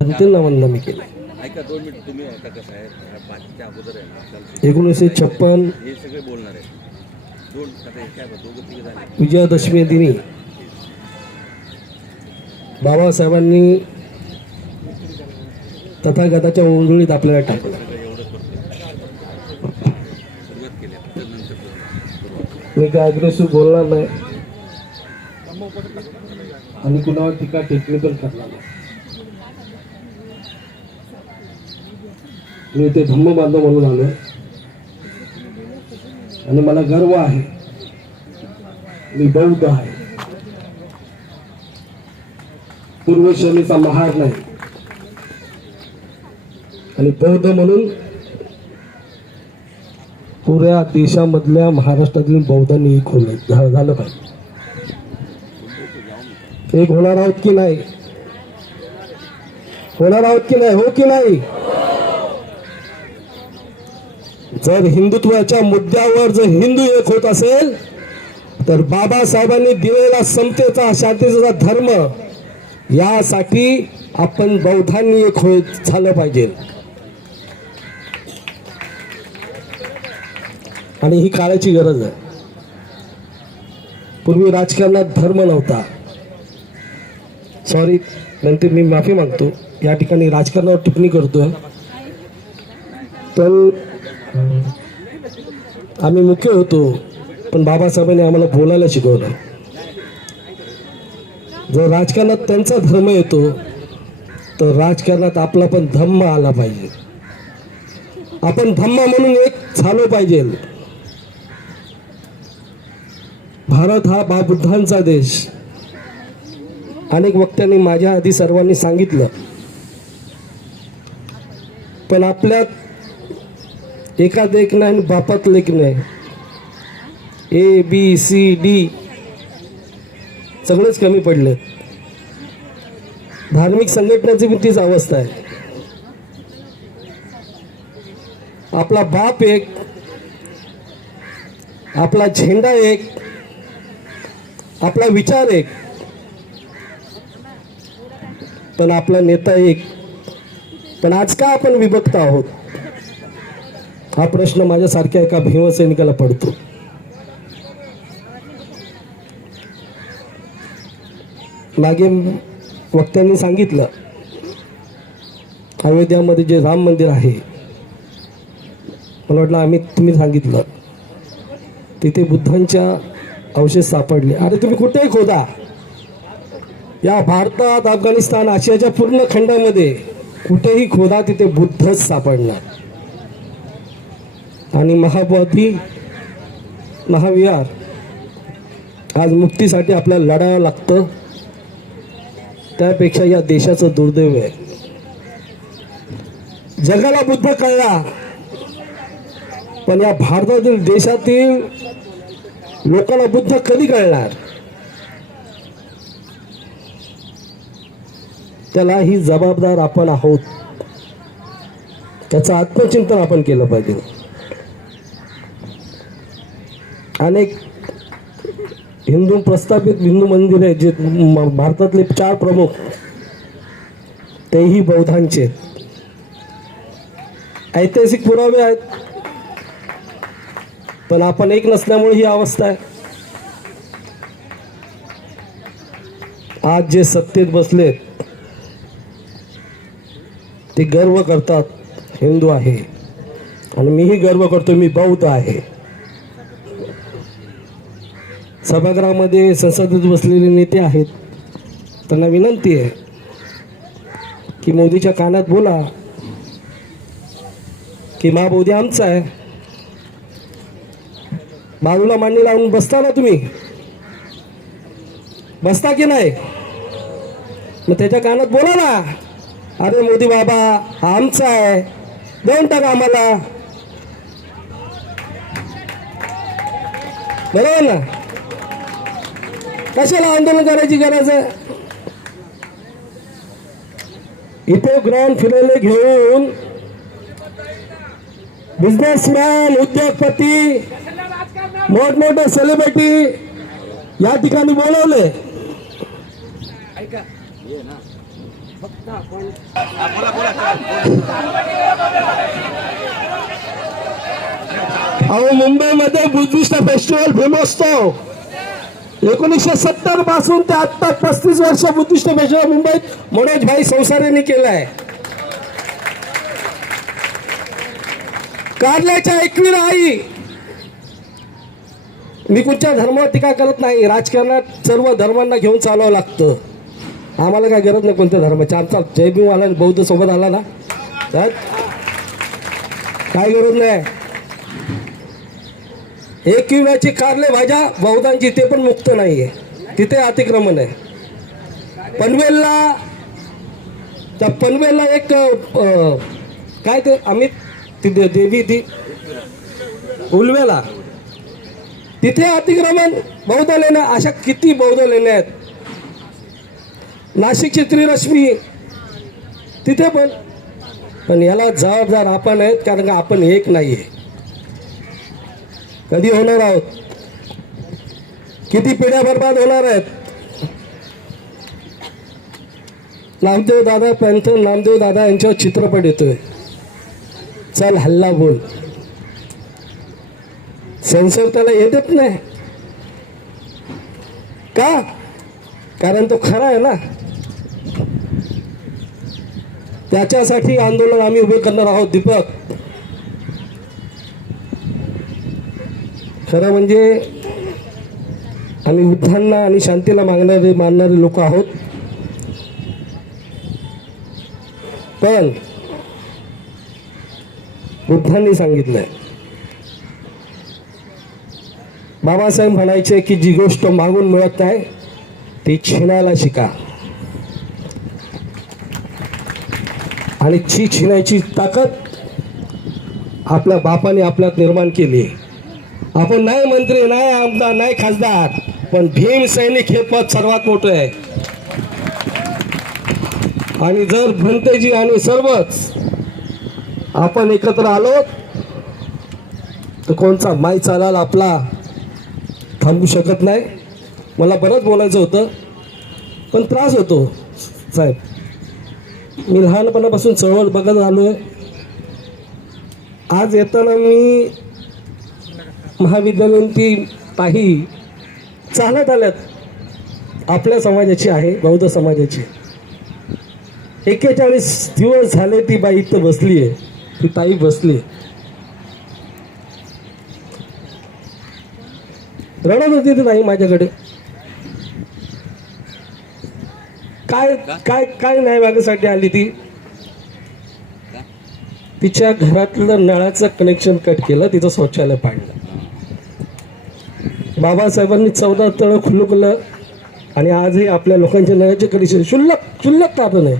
वंदन मी केलं. ऐका दोन मिनिट तुम्ही आता कसं आहे. ह्या बातच्या अगोदर आहे ना काल एकोणीसशे छप्पन हे सगळे बोलणार आहे दोन आता हे काय बघ, दोघं तिघे झाले. विजयादशमी दिनी बाबासाहेबांनी तथागताच्या उंजळीत आपल्याला टाकलं. सगळं एवढं करतो सुरुवात केली आता नंतर बोलू. मी काय अग्रेसिव्ह बोलणार नाही. आणि कुणावर टीका टेक्निकल करणार नाही. मी इथे धम्म बांधव म्हणून आलो आणि मला गर्व आहे. मी बौद्ध आहे. पूर्वशैलीचा महार नाही. आणि बौद्ध म्हणून पुऱ्या देशामधल्या महाराष्ट्रातील बौद्धांनी एक होलं झालं पाहिजे. एक होणार आहोत की नाही? होणार आहोत की नाही? हो की नाही? जर हिंदुत्वाच्या मुद्द्यावर जर हिंदू एक होत असेल तर बाबासाहेबांनी दिलेला समतेचा शांतीचा धर्म यासाठी आपण बौद्धांनी एक होत झालं पाहिजे. आणि ही काळाची गरज आहे. पूर्वी राजकारणात धर्म नव्हता. सॉरी नंतर मी माफी मागतो. या ठिकाणी राजकारणावर टिप्पणी करतोय. पण आम्ही मुख्य होतो पण बाबासाहेबांनी आम्हाला बोलायला शिकवलं. जर राजकारणात त्यांचा धर्म येतो तर राजकारणात आपला पण धम्म आला पाहिजे. आपण धम्म म्हणून एक झालो पाहिजे. भारत हा बाबुद्धांचा देश. अनेक वक्त्यांनी माझ्या आधी सर्वांनी सांगितलं. पण आपल्यात एकात एक नाही आणि बापात लेख नाही. ए बी सी डी सगळेच कमी पडले. धार्मिक संघटनेची पण तीच अवस्था आहे. आपला बाप एक आपला झेंडा एक आपला विचार एक पण आपला नेता एक. पण आज का आपण विभक्त आहोत? हा प्रश्न माझ्यासारख्या एका भीमसैनिकाला पडतो. मागे वक्त्यांनी सांगितलं अयोध्यामध्ये जे राम मंदिर आहे मला वाटलं आम्ही तुम्ही सांगितलं तिथे बुद्धांच्या अवशेष सापडले. अरे तुम्ही कुठेही खोदा. या भारतात अफगाणिस्तान आशियाच्या पूर्ण खंडामध्ये कुठेही खोदा तिथे बुद्धच सापडणार. आणि महाबोधी महाविहार. आज मुक्तीसाठी आपल्याला लढावं लागतं. त्यापेक्षा या देशाचं दुर्दैव आहे. जगाला बुद्ध कळला. पण या भारतातील देशातील लोकांना बुद्ध कधी कळणार? त्याला ही जबाबदार आपण आहोत त्याचं आत्मचिंतन आपण केलं पाहिजे. अनेक हिंदू प्रस्थापित हिंदू मंदिर आहेत जे भारतातले चार प्रमुख तेही बौद्धांचे आहेत. ऐतिहासिक पुरावे आहेत. पण आपण एक नसल्यामुळे ही अवस्था आहे. आज जे सत्तेत बसलेत ते गर्व करतात हिंदू आहे. आणि मीही गर्व करतो मी बौद्ध आहे. सभागृहामध्ये संसदेत बसलेले नेते आहेत. त्यांना विनंती आहे की मोदीच्या कानात बोला की महाबोधी आमचा आहे. बाजूला मांडणी लावून बसता ना तुम्ही? बसता की नाही? मग त्याच्या कानात बोला ना. अरे मोदी बाबा हा आमचा आहे. देऊन टाका आम्हाला. बरोबर ना? कशाला आंदोलन करायची गरज आहे? इथे ग्राउंड फिरायला घेऊन बिझनेसमॅन उद्योगपती मोठमोठे सेलिब्रिटी या ठिकाणी बोलवले. अहो मुंबईमध्ये बुद्धिस्ट फेस्टिवल भीमोत्सव एकोणीसशे सत्तरपासून ते आता पस्तीस वर्ष बुद्धिस्ट फेस्टिवल मुंबईत मनोज भाई संसारेने केलाय कारल्याच्या एकवीर आई. मी कुठच्या धर्मावर टीका करत नाही राजकारणात सर्व धर्मांना घेऊन चालावं लागतं. आम्हाला काय गरज नाही कोणत्या धर्माची. आमचा जय भीम आला बौद्ध सोबत आला ना? काय गरज नाही. एक किव्याची कारले भाज्या बहुतांची ते पण मुक्त नाही आहे तिथे अतिक्रमण आहे. पनवेलला त्या पनवेलला एक काय ते अमित तिथे देवी ती उलवेला तिथे अतिक्रमण बौद्ध लेण्या अशा किती बौद्ध लेण्या आहेत. नाशिकची त्रिरश्मी तिथे पण. पण याला जबाबदार आपण आहेत कारण का आपण एक नाही आहे कधी होणार आहोत किती पिढ्या बर्बाद होणार आहेत? नामदेव दादा पॅन्थर नामदेव दादा यांच्यावर चित्रपट येतोय. चल हल्ला बोल. सेन्सर त्याला येत नाही. का? कारण तो खरा आहे ना? त्याच्यासाठी आंदोलन आम्ही उभे करणार आहोत दीपक. खरं म्हणजे आम्ही युद्धांना आणि शांतीला मागणारे मानणारे लोक आहोत. पण बुद्धांनी सांगितलंय. बाबासाहेब म्हणायचे की जी गोष्ट मागून मिळत नाही ती छिणायला शिका. आणि छी छिणायची ताकद आपल्या बापाने आपल्यात निर्माण केली आहे. आपण नाही मंत्री नाही आमदार नाही खासदार पण भीम सैनिक हे पद सर्वात मोठं आहे. आणि जर भंतेजी आणि सर्वच आपण एकत्र आलो तर कोणचा माई चालाल आपला थांबू शकत नाही. मला बरंच बोलायचं होतं पण त्रास होतो साहेब. मी लहानपणापासून चळवळ बघत आलो आहे आज येताना मी महाविद्यालयीन ती चालत आल्यात. आपल्या समाजाची आहे बौद्ध समाजाची. एक्केचाळीस दिवस झाले ती बाई इथं बसली आहे ती ताई बसली. रडत होती ती नाही माझ्याकडे. काय काय काय नाही मागण्यासाठी आली ती? तिच्या घरातलं नळाचं कनेक्शन कट केलं तिचं शौचालय पाडलं. बाबासाहेबांनी चौदा तळं खुलकलं आणि आजही आपल्या लोकांच्या नळाचे कनेक्शन शुल्लक शुल्लक का नाही.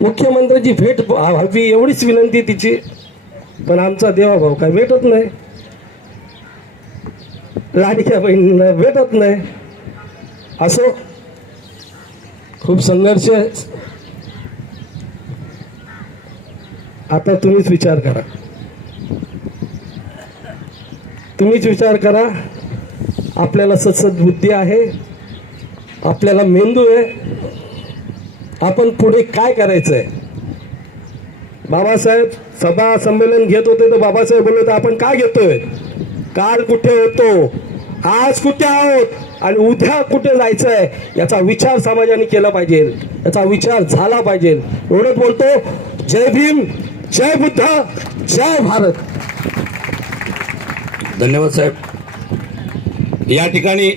मुख्यमंत्र्याची भेट हवी एवढीच विनंती तिची. पण आमचा देवाभाऊ काय भेटत नाही. लाडक्या बहिणींना भेटत नाही. असो खूप संघर्ष आहे. आता तुम्हीच विचार करा. तुम्हीच विचार करा. आपल्याला सत्सद्बुद्धी आहे. आपल्याला मेंदू आहे. आपण पुढे काय करायचं आहे बाबासाहेब सभा संमेलन घेत होते तर बाबासाहेब बोलले तर आपण का घेतोय? काल कुठे होतो? आज कुठे आहोत? आणि उद्या कुठे जायचं आहे याचा विचार समाजाने केला पाहिजे. याचा विचार झाला पाहिजे. एवढंच बोलतो. जय भीम जय बुद्ध जय भारत. धन्यवाद साहेब. या ठिकाणी